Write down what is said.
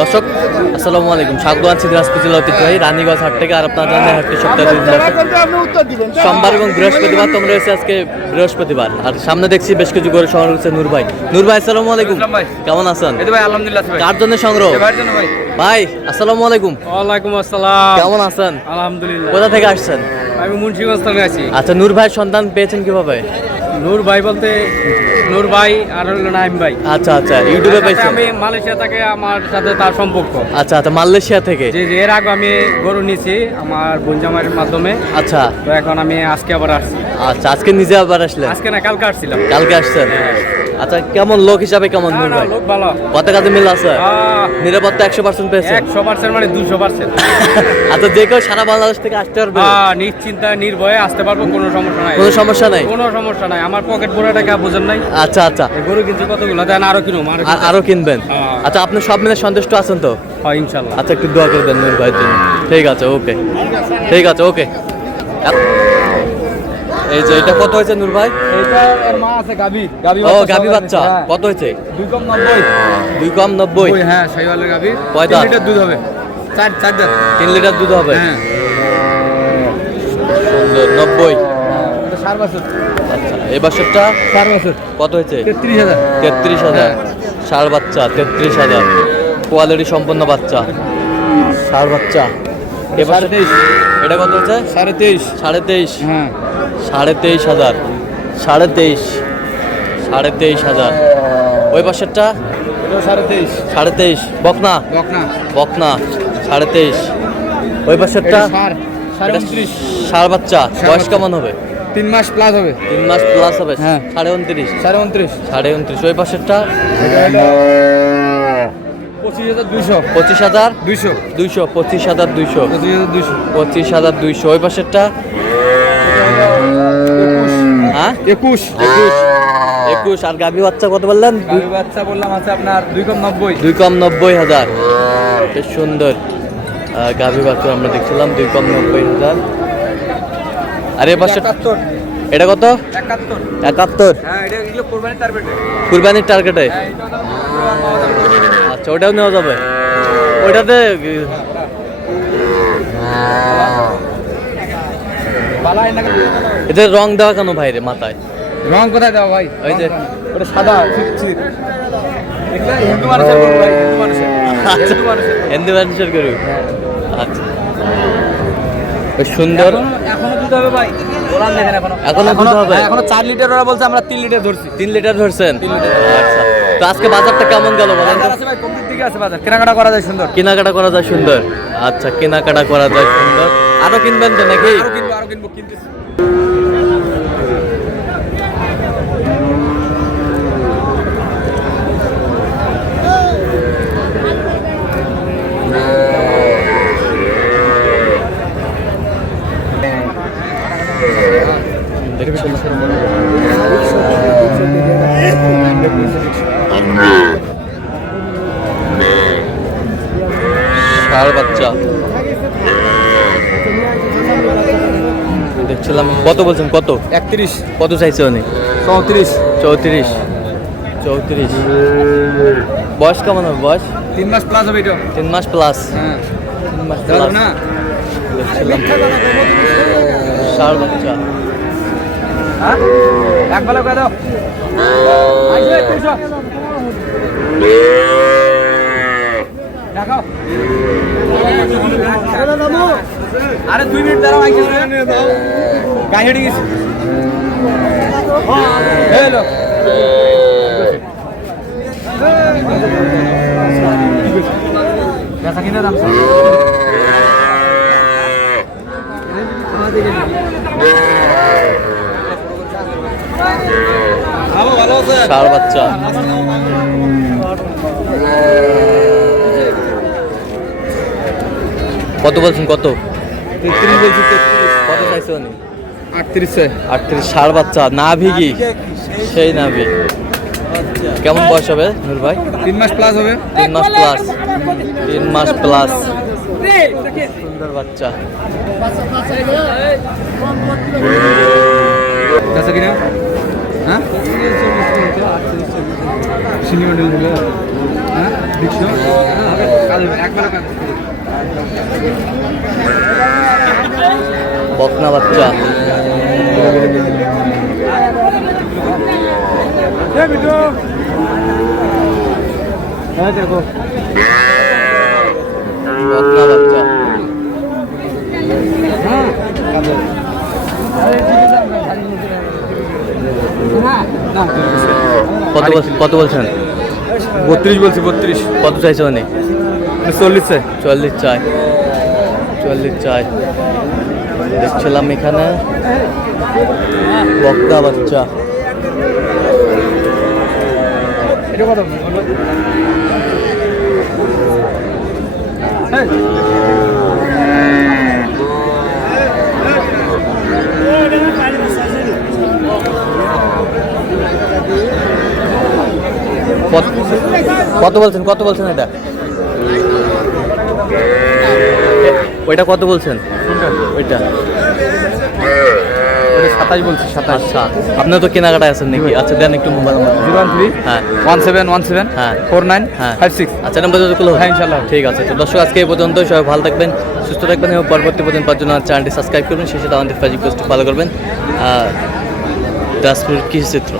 দর্শক আসসালামু আলাইকুম, স্বাগত আছি দিনাজপুর জেলা ঐতিহ্যবাহী রানীগঞ্জ হাট থেকে। আর আপনারা জানেন হাটটি সপ্তাহে সোমবার এবং বৃহস্পতিবার। তোমরা রয়েছে আজকে বৃহস্পতিবার, আর সামনে দেখছি বেশ কিছু গরু সংগ্রহ হচ্ছে নূর ভাই। নূর ভাই আসসালামু আলাইকুম, কেমন আছেন? ভাই আলহামদুলিল্লাহ। কার জন্য সংগ্রহ? ভাই আসসালামু আলাইকুম। ওয়ালাইকুম আসসালাম, কেমন আছেন? আলহামদুলিল্লাহ। কোথা থেকে আসছেন? আমি মুন্সিগঞ্জ থেকে আছি। আচ্ছা, নূর ভাই সন্তান পেয়েছেন কিভাবে? নূর ভাই বলতে নূর ভাই আর হলো নাইম ভাই। আচ্ছা আচ্ছা, ইউটিউবে পাইছেন? আমি মালয়েশিয়া থেকে, আমার সাথে তার সম্পর্ক। আচ্ছা আচ্ছা, মালয়েশিয়া থেকে। যে এর আগে আমি গরু নিয়েছি আমার বোনজামাইয়ের মাধ্যমে। আচ্ছা, তো এখন আমি আজকে আবার আসছি। আচ্ছা আজকে নিজে আবার আসলেন? আজকে না, কালকে আসছিলাম। কালকে আসছেন? আচ্ছা, কেমন লোক হিসাবে কেমন নূর ভাই? লোক ভালো। কত কাজে মিল আছে? নিরাপত্তা 100% পেয়েছেন? 100% মানে 200%। আচ্ছা, যে কেউ সারা বাংলাদেশ থেকে আসতে পারবে? নিশ্চিন্তা নির্ভয়ে আসতে পারবো, কোনো সমস্যা নাই। কোনো সমস্যা নাই? কোনো সমস্যা নাই। আমার পকেট ভরে টাকা বোঝেন নাই। আচ্ছা আচ্ছা, গরু কিনছে কতগুলো, দেন আরো কিনুম। আরো কিনবেন? আচ্ছা, আপনি সব মিলে সন্তুষ্ট আছেন তো? হ্যাঁ ইনশাল্লাহ। আচ্ছা, একটু দোয়া করবেন নূর ভাইয়ের জন্য। ঠিক আছে, ওকে, ঠিক আছে, ওকে। এই যে এটা কত হয়েছে নূর ভাই? এটা এর মা আছে গাবি। ও, গাবি বাচ্চা কত হয়েছে? 2 কম 90। 2 কম 90? হ্যাঁ, শাহিওয়ালের গাবি। কয় 3 লিটার দুধ হবে। 4 দাঁত। 3 লিটার দুধ হবে? হ্যাঁ। সুন্দর, 90। এটা 4 বছর। আচ্ছা, এই বছরটা 4 বছর। কত হয়েছে? 33,000। 33,000? ষাঁড় বাচ্চা 33,000, কোয়ালিটি সম্পন্ন বাচ্চা, ষাঁড় বাচ্চা। এবার এটা কত হচ্ছে? 23.5। 23.5? হ্যাঁ। 23,500। 23,500। ওই পাশেরটা? এটা 23.5। 23.5? বকনা? বকনা। বকনা 23.5। ওই পাশেরটা? এটা 29। ষাঁড় বাচ্চা, বয়স কেমন হবে? 3 মাস প্লাস হবে। 3 মাস প্লাস হবে? হ্যাঁ। 29.5? 29.5। 29.5। ওই পাশেরটা? 25,200। 25,200? 200? 25,200? 25,200। 25,200। ওই পাশেরটা? হ্যাঁ, 21। 21। আর গাভী বাচ্চা কত বললেন? গাভী বাচ্চা বললাম আছে আপনার 2 কম 90। 2 কম 90,000? বেশ সুন্দর গাভী বাচ্চা আমরা দেখছিলাম, 2 কম 90,000। আর এ পাশে 71। এটা কত? 71। 71? হ্যাঁ, এটা এগুলো কুরবানির টার্গেটে। কুরবানির টার্গেটে? হ্যাঁ, এটা দাম আচ্ছা, ওটাও নেওয়া যাবে? ওইটাতে বালাই না। এদের রং দেওয়া কেন ভাই রে মাথায়? রং কোথায় দাও ভাই? ওই যে ওটা সাদা চিট। এটা হিন্দু মানুষের গরু ভাই, হিন্দু মানুষের। হিন্দু মানুষের। হিন্দু মানুষের গরু? আচ্ছা, বেশ সুন্দর। এখনো দুধ হবে ভাই। ওলান দেখেন এখনো দুধ হবে? এখনো 4 লিটার। ওরা বলছে আমরা 3 লিটার ধরছি। 3 লিটার ধরছেন? 3 লিটার। আচ্ছা, তো আজকে বাজারটা কেমন গেল বলেন তো? বাজার আছে ভাই, কমতির দিকে আছে বাজার। কেনাকাটা করা যায় সুন্দর। কেনাকাটা করা যায় সুন্দর? আচ্ছা, কেনাকাটা করা যায় সুন্দর। আরো কিনবেন তো নাকি? আরো কিনবো কিনতেছি। ষাঁড় বাচ্চা দেখছিলাম। কত বলছেন? কত? 31। কত চাইছে উনি? 34। 34? 34? বয়স কেমন হবে? বয়স 3 মাস প্লাস হবে এটা। 3 মাস প্লাস? হ্যাঁ। 3 মাস দাও প্লাস না। দেখছিলাম। ষাঁড় বাচ্চা। হ্যাঁ, এক বেলা করে দাও। আইসো 2100 দেখাও। আরে 2 মিনিট দাঁড়াও। আইসো গাড়ি হেঁটে গেছি। হ্যালো, বেচা কিনা দাম ষাঁড় বাচ্চা। কত বলছেন? কত? 33 বলছি। 33। কত চাইছে উনি? 38। 38? ষাঁড় বাচ্চা, না ভিগি? সেই নাভি। কেমন বয়স হবে নূর ভাই? 3 মাস প্লাস হবে। 3 মাস প্লাস? 3 মাস প্লাস। সুন্দর বাচ্চা। বেচা কিনা? হ্যাঁ, সিনিয়র হ্যাঁ বকনা বাচ্চা, বকনা বাচ্চা। কত বলছেন? 32 বলছি, 32। কত চাইছে মানে? 40 চাই। 40 চাই, 40 চাই। দেখছিলাম এখানে বকনা বাচ্চা। এটা কত? কত বলছেন? কত বলছেন এটা? ওইটা কত বলছেন? ওইটা 27 বলছি, 27। আচ্ছা, আপনার তো কেনাকাটায় আছেন নাকি? আচ্ছা দেন একটু মোবাইল নাম্বার। 013 হ্যাঁ 1717 হ্যাঁ 49 হ্যাঁ 56। আচ্ছা নাম্বার যত গুলো। হ্যাঁ, ইনশাআল্লাহ। ঠিক আছে। তো দর্শক আজকে এই পর্যন্ত, সবাই ভালো থাকবেন, সুস্থ থাকবেন এবং পরবর্তী পর্যন্ত পাওয়ার জন্য চ্যানেলটি সাবস্ক্রাইব করবেন, শেষে আমাদের ফেসবুক পোস্ট ফলো করবেন। দিনাজপুর কৃষি চিত্র।